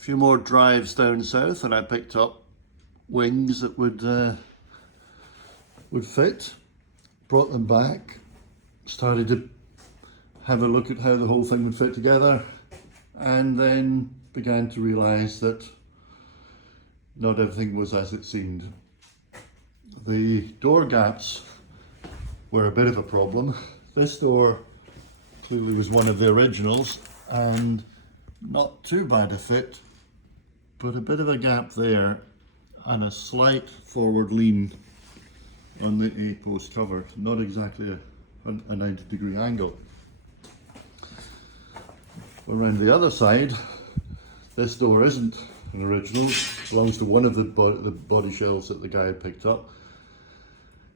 few more drives down south and I picked up wings that would fit, brought them back, started to have a look at how the whole thing would fit together, and then began to realise that not everything was as it seemed. The door gaps were a bit of a problem. This door clearly was one of the originals and not too bad a fit, but a bit of a gap there and a slight forward lean on the A-post cover, not exactly a 90-degree angle. Around the other side, this door isn't an original, it belongs to one of the body shelves that the guy had picked up.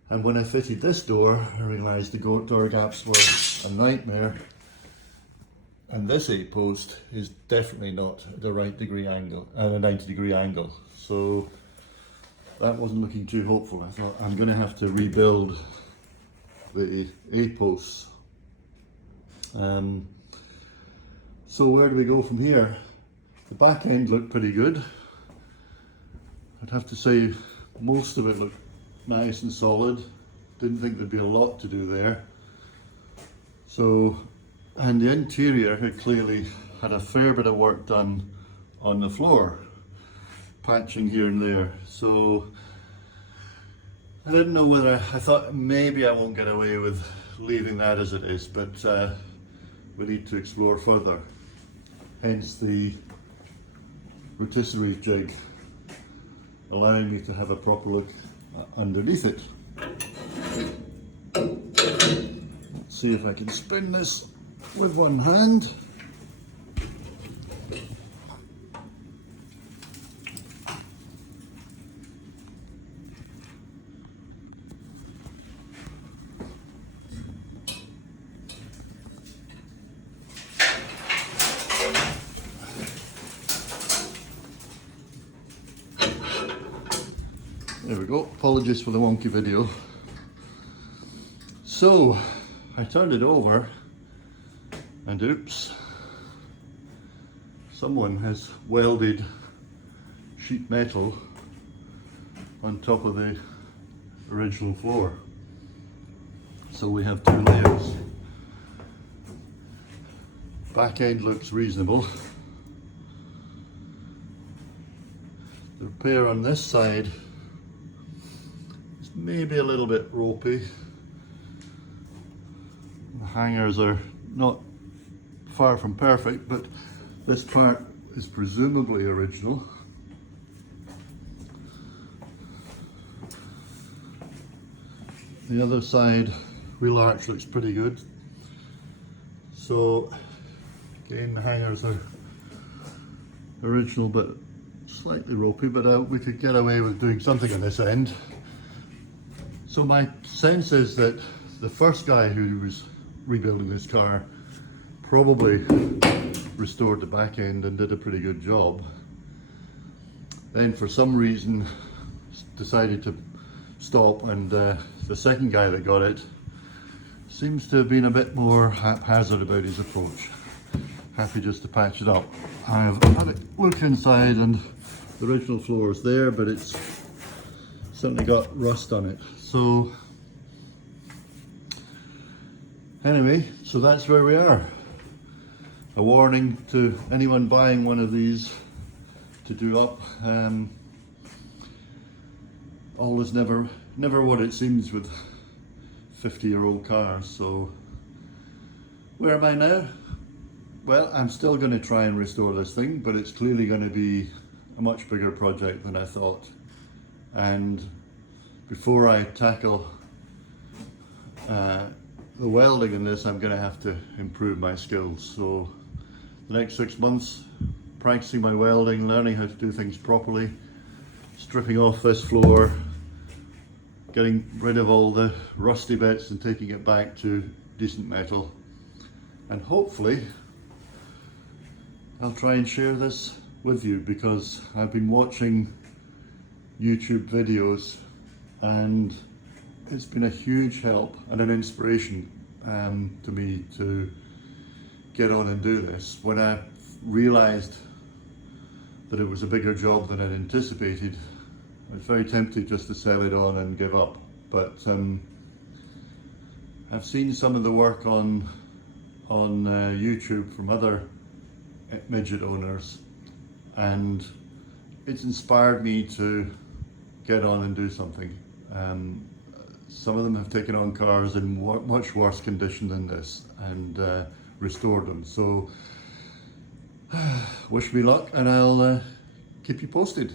And when I fitted this door, I realised the door gaps were a nightmare, and this A-post is definitely not the right degree angle, a 90-degree angle. So that wasn't looking too hopeful. I thought I'm going to have to rebuild the A-posts. So where do we go from here? The back end looked pretty good. I'd have to say most of it looked nice and solid. Didn't think there'd be a lot to do there. So, and the interior had clearly had a fair bit of work done on the floor, patching here and there. So I didn't know whether, I thought maybe I won't get away with leaving that as it is, but we need to explore further. Hence the rotisserie jig, allowing me to have a proper look underneath it. Let's see if I can spin this with one hand. There we go, apologies for the wonky video. So, I turned it over and oops, someone has welded sheet metal on top of the original floor. So we have two layers. Back end looks reasonable. The repair on this side maybe a little bit ropey. The hangers are not far from perfect, but this part is presumably original. The other side wheel arch looks pretty good. So again, the hangers are original but slightly ropey, but we could get away with doing something on this end. So my sense is that the first guy who was rebuilding this car probably restored the back end and did a pretty good job. Then for some reason decided to stop, and the second guy that got it seems to have been a bit more haphazard about his approach. Happy just to patch it up. I've had a look inside and the original floor is there, but it's certainly got rust on it. So anyway, so that's where we are. A warning to anyone buying one of these to do up. All is never what it seems with 50-year-old cars. So where am I now? Well, I'm still going to try and restore this thing, but it's clearly going to be a much bigger project than I thought. And before I tackle the welding in this, I'm going to have to improve my skills. So the next 6 months, practicing my welding, learning how to do things properly, stripping off this floor, getting rid of all the rusty bits and taking it back to decent metal. And hopefully I'll try and share this with you, because I've been watching YouTube videos and it's been a huge help and an inspiration to me to get on and do this. When I realized that it was a bigger job than I'd anticipated. I was very tempted just to sell it on and give up, but I've seen some of the work on YouTube from other midget owners, and it's inspired me to get on and do something. Some of them have taken on cars in much worse condition than this and restored them. So wish me luck, and I'll keep you posted.